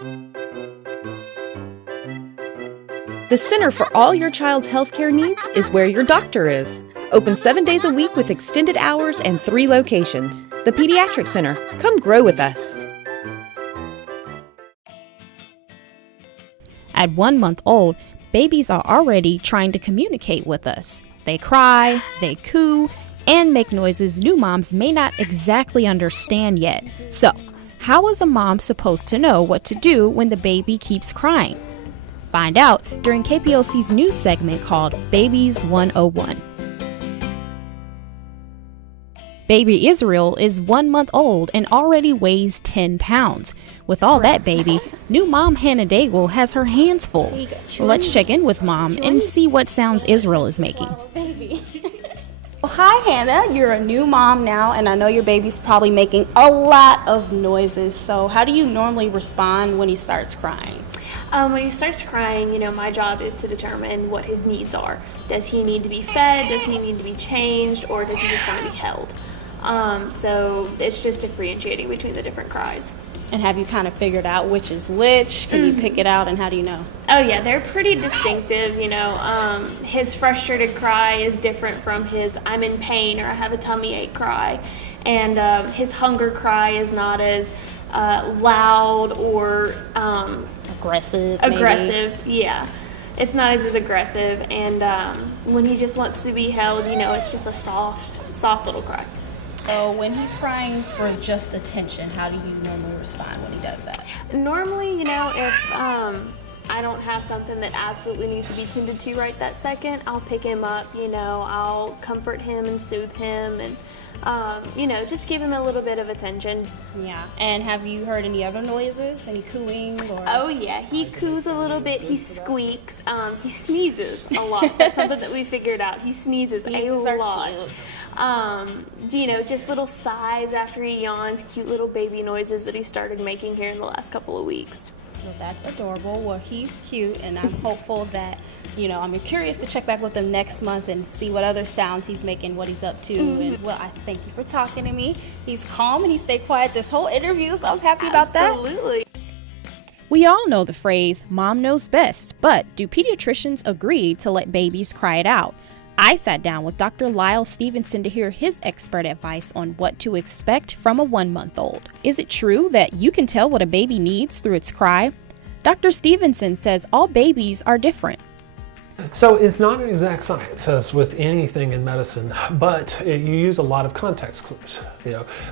The Center for All Your Child's Healthcare Needs is where your doctor is. Open 7 days a week with extended hours and 3 locations. The Pediatric Center. Come grow with us. At 1 month old, babies are already trying to communicate with us. They cry, they coo, and make noises new moms may not exactly understand yet. So, how is a mom supposed to know what to do when the baby keeps crying? Find out during KPLC's news segment called Babies 101. Baby Israel is 1 month old and already weighs 10 pounds. With all that baby, new mom Hannah Daigle has her hands full. Let's check in with mom and see what sounds Israel is making. Hi Hannah, you're a new mom now, and I know your baby's probably making a lot of noises. So how do you normally respond when he starts crying? When he starts crying, my job is to determine what his needs are. Does he need to be fed? Does he need to be changed? Or does he just want to be held? So it's just differentiating between the different cries. And have you kind of figured out which is which? Can you pick it out, and how do you know? Oh yeah, they're pretty distinctive, His frustrated cry is different from his I'm in pain or I have a tummy ache cry. And his hunger cry is not as loud or aggressive. Yeah. It's not as aggressive. And when he just wants to be held, it's just a soft little cry. So when he's crying for just attention, how do you normally respond when he does that? Normally, if I don't have something that absolutely needs to be tended to right that second, I'll pick him up, I'll comfort him and soothe him and, just give him a little bit of attention. Yeah. And have you heard any other noises? Any cooing? Or? Oh, yeah. He coos a little bit. He squeaks. He sneezes a lot. That's something that we figured out. He sneezes a lot. Just little sighs after he yawns, cute little baby noises that he started making here in the last couple of weeks. Well, that's adorable. Well, he's cute, and I'm hopeful that, I'm curious to check back with him next month and see what other sounds he's making, what he's up to. Mm-hmm. And, well, I thank you for talking to me. He's calm, and he stayed quiet this whole interview, so I'm happy about that. Absolutely. We all know the phrase, mom knows best, but do pediatricians agree to let babies cry it out? I sat down with Dr. Lyle Stevenson to hear his expert advice on what to expect from a 1 month old. Is it true that you can tell what a baby needs through its cry? Dr. Stevenson says all babies are different. So it's not an exact science, as with anything in medicine, but you use a lot of context clues.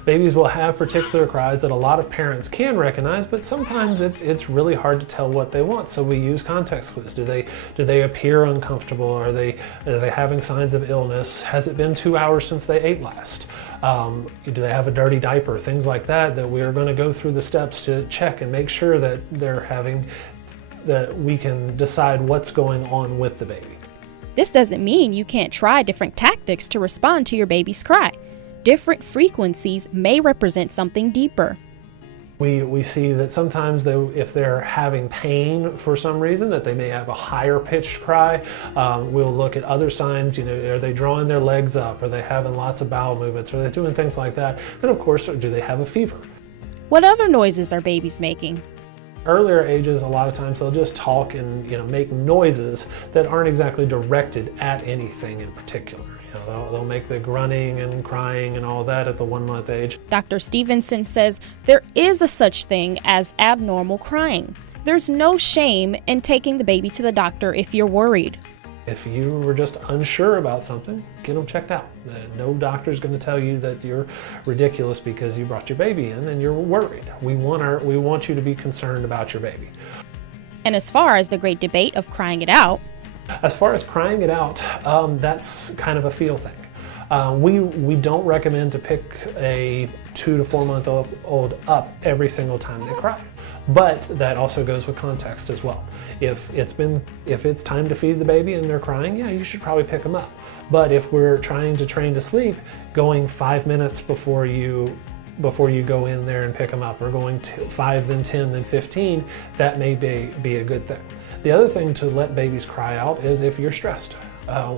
Babies will have particular cries that a lot of parents can recognize, but sometimes it's really hard to tell what they want. So we use context clues. Do they appear uncomfortable? Are they having signs of illness? Has it been 2 hours since they ate last? Do they have a dirty diaper? Things like that we are going to go through the steps to check and make sure that that we can decide what's going on with the baby. This doesn't mean you can't try different tactics to respond to your baby's cry. Different frequencies may represent something deeper. We see that sometimes if they're having pain for some reason, that they may have a higher pitched cry. We'll look at other signs, are they drawing their legs up? Are they having lots of bowel movements? Are they doing things like that? And of course, do they have a fever? What other noises are babies making? Earlier ages, a lot of times they'll just talk and make noises that aren't exactly directed at anything in particular. They'll make the grunting and crying and all that at the 1 month age. Dr. Stevenson says there is a such thing as abnormal crying. There's no shame in taking the baby to the doctor if you're worried. If you were just unsure about something, get them checked out. No doctor's going to tell you that you're ridiculous because you brought your baby in and you're worried. We want you to be concerned about your baby. And as far as the great debate of crying it out, as far as crying it out, that's kind of a feel thing. We don't recommend to pick a 2 to 4 month old up every single time they cry. But that also goes with context as well. If it's time to feed the baby and they're crying, yeah, you should probably pick them up. But if we're trying to train to sleep, going 5 minutes before you go in there and pick them up, or going to 5, then 10, then 15, that may be a good thing. The other thing to let babies cry out is if you're stressed.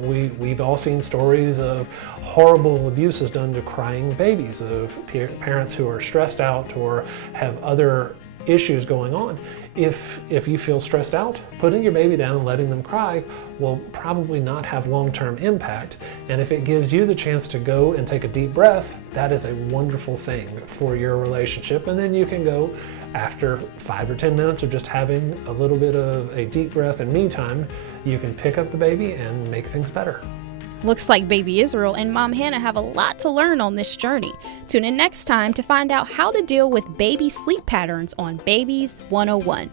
We've all seen stories of horrible abuses done to crying babies, of parents who are stressed out or have other issues going on. If you feel stressed out, putting your baby down and letting them cry will probably not have long-term impact. And if it gives you the chance to go and take a deep breath, that is a wonderful thing for your relationship. And then you can go after 5 or 10 minutes of just having a little bit of a deep breath and me time, you can pick up the baby and make things better. Looks like baby Israel and mom Hannah have a lot to learn on this journey. Tune in next time to find out how to deal with baby sleep patterns on Babies 101.